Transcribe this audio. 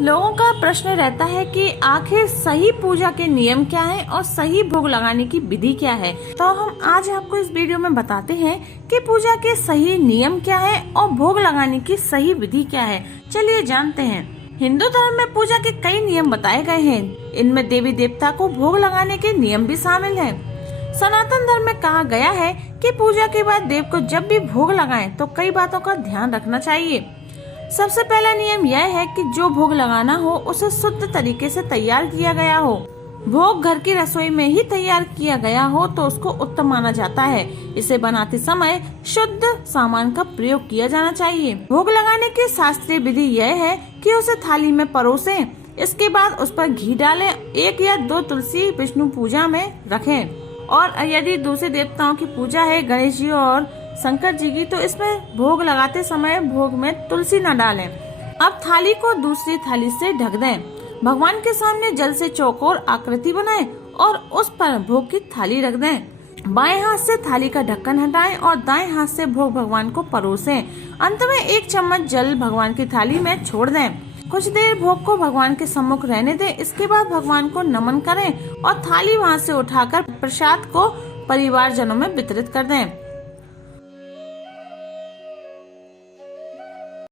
लोगों का प्रश्न रहता है कि आखिर सही पूजा के नियम क्या हैं और सही भोग लगाने की विधि क्या है। तो हम आज आपको इस वीडियो में बताते हैं कि पूजा के सही नियम क्या है और भोग लगाने की सही विधि क्या है। चलिए जानते हैं। हिंदू धर्म में पूजा के कई नियम बताए गए हैं। इनमें देवी देवता को भोग लगाने के नियम भी शामिल हैं। सनातन धर्म में कहा गया है कि पूजा के बाद देव को जब भी भोग लगाएं तो कई बातों का ध्यान रखना चाहिए। सबसे पहला नियम यह है कि जो भोग लगाना हो उसे शुद्ध तरीके से तैयार किया गया हो। भोग घर की रसोई में ही तैयार किया गया हो तो उसको उत्तम माना जाता है। इसे बनाते समय शुद्ध सामान का प्रयोग किया जाना चाहिए। भोग लगाने की शास्त्रीय विधि यह है कि उसे थाली में परोसें। इसके बाद उस पर घी डालें। 1 या 2 तुलसी विष्णु पूजा में रखें। और यदि दूसरे देवताओं की पूजा है, गणेश जी और शंकर जी की, तो इसमें भोग लगाते समय भोग में तुलसी न डालें। अब थाली को दूसरी थाली से ढक दें। भगवान के सामने जल से चौकोर आकृति बनाएं और उस पर भोग की थाली रख दें। बाएं हाथ से थाली का ढक्कन हटाएं और दाएं हाथ से भोग भगवान को परोसें। अंत में 1 चम्मच जल भगवान की थाली में छोड़ दें। कुछ देर भोग को भगवान के सम्मुख रहने दें। इसके बाद भगवान को नमन करें और थाली वहां से उठाकर प्रसाद को परिवार जनों में वितरित कर दें।